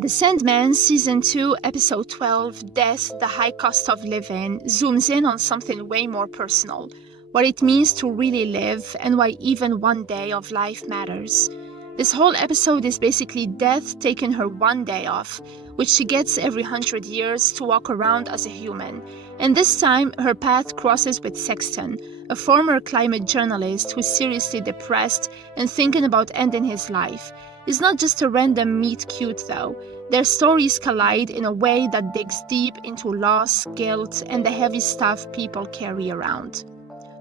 The Sandman, Season 2, Episode 12, Death, the High Cost of Living, zooms in on something way more personal, what it means to really live and why even one day of life matters. This whole episode is basically Death taking her one day off, which she gets every 100 years to walk around as a human. And this time, her path crosses with Sexton, a former climate journalist who's seriously depressed and thinking about ending his life. He's not just a random meet cute though. Their stories collide in a way that digs deep into loss, guilt, and the heavy stuff people carry around.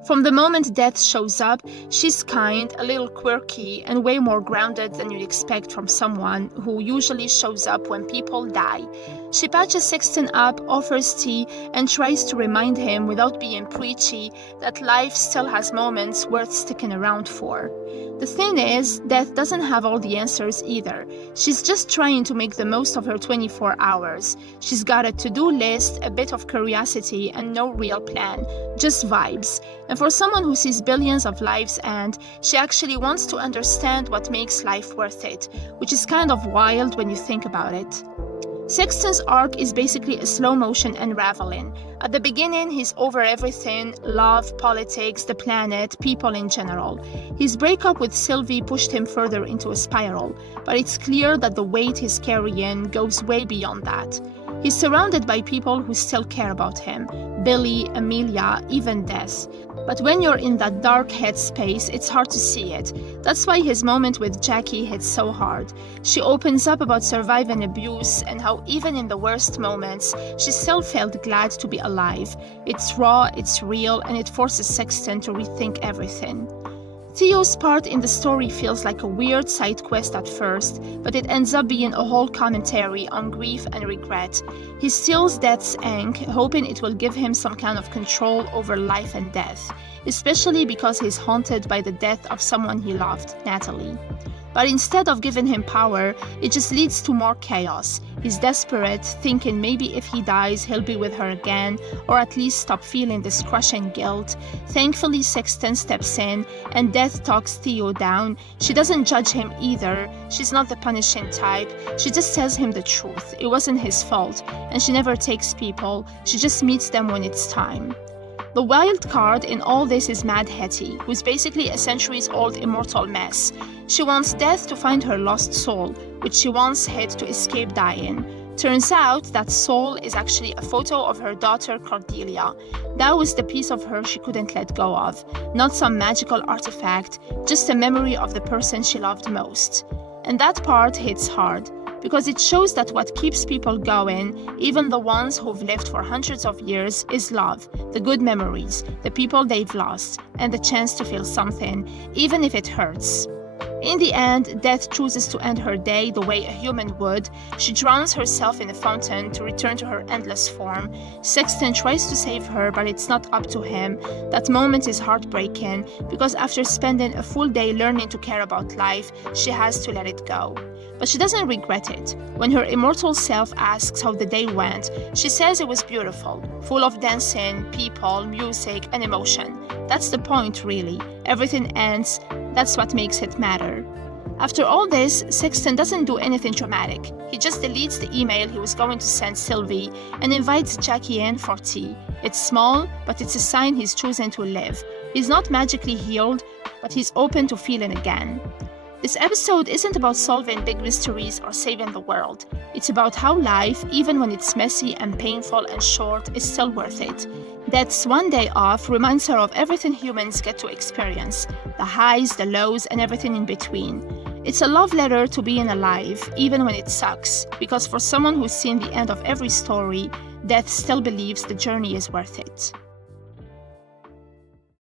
From the moment Death shows up, she's kind, a little quirky, and way more grounded than you'd expect from someone who usually shows up when people die. She patches Sexton up, offers tea, and tries to remind him without being preachy that life still has moments worth sticking around for. The thing is, Death doesn't have all the answers either. She's just trying to make the most of her 24 hours. She's got a to-do list, a bit of curiosity, and no real plan, just vibes. And for someone who sees billions of lives end, she actually wants to understand what makes life worth it, which is kind of wild when you think about it. Sexton's arc is basically a slow-motion unraveling. At the beginning, he's over everything: love, politics, the planet, people in general. His breakup with Sylvie pushed him further into a spiral, but it's clear that the weight he's carrying goes way beyond that. He's surrounded by people who still care about him: Billy, Amelia, even Death. But when you're in that dark headspace, it's hard to see it. That's why his moment with Jackie hits so hard. She opens up about surviving abuse and how even in the worst moments, she still felt glad to be alive. It's raw, it's real, and it forces Sexton to rethink everything. Theo's part in the story feels like a weird side quest at first, but it ends up being a whole commentary on grief and regret. He steals Death's ink, hoping it will give him some kind of control over life and death, especially because he's haunted by the death of someone he loved, Natalie. But instead of giving him power, it just leads to more chaos. He's desperate, thinking maybe if he dies, he'll be with her again, or at least stop feeling this crushing guilt. Thankfully, Sexton steps in, and Death talks Theo down. She doesn't judge him either. She's not the punishing type. She just tells him the truth. It wasn't his fault, and she never takes people. She just meets them when it's time. The wild card in all this is Mad Hetty, who's basically a centuries-old immortal mess. She wants Death to find her lost soul, which she once hid to escape dying. Turns out that soul is actually a photo of her daughter Cordelia. That was the piece of her she couldn't let go of. Not some magical artifact, just a memory of the person she loved most. And that part hits hard, because it shows that what keeps people going, even the ones who've lived for hundreds of years, is love, the good memories, the people they've lost, and the chance to feel something, even if it hurts. In the end, Death chooses to end her day the way a human would. She drowns herself in a fountain to return to her endless form. Sexton tries to save her, but it's not up to him. That moment is heartbreaking, because after spending a full day learning to care about life, she has to let it go. But she doesn't regret it. When her immortal self asks how the day went, she says it was beautiful, full of dancing, people, music, and emotion. That's the point, really. Everything ends. That's what makes it matter. After all this, Sexton doesn't do anything dramatic. He just deletes the email he was going to send Sylvie and invites Jackie in for tea. It's small, but it's a sign he's chosen to live. He's not magically healed, but he's open to feeling again. This episode isn't about solving big mysteries or saving the world. It's about how life, even when it's messy and painful and short, is still worth it. Death's one day off reminds her of everything humans get to experience, the highs, the lows, and everything in between. It's a love letter to being alive, even when it sucks, because for someone who's seen the end of every story, Death still believes the journey is worth it.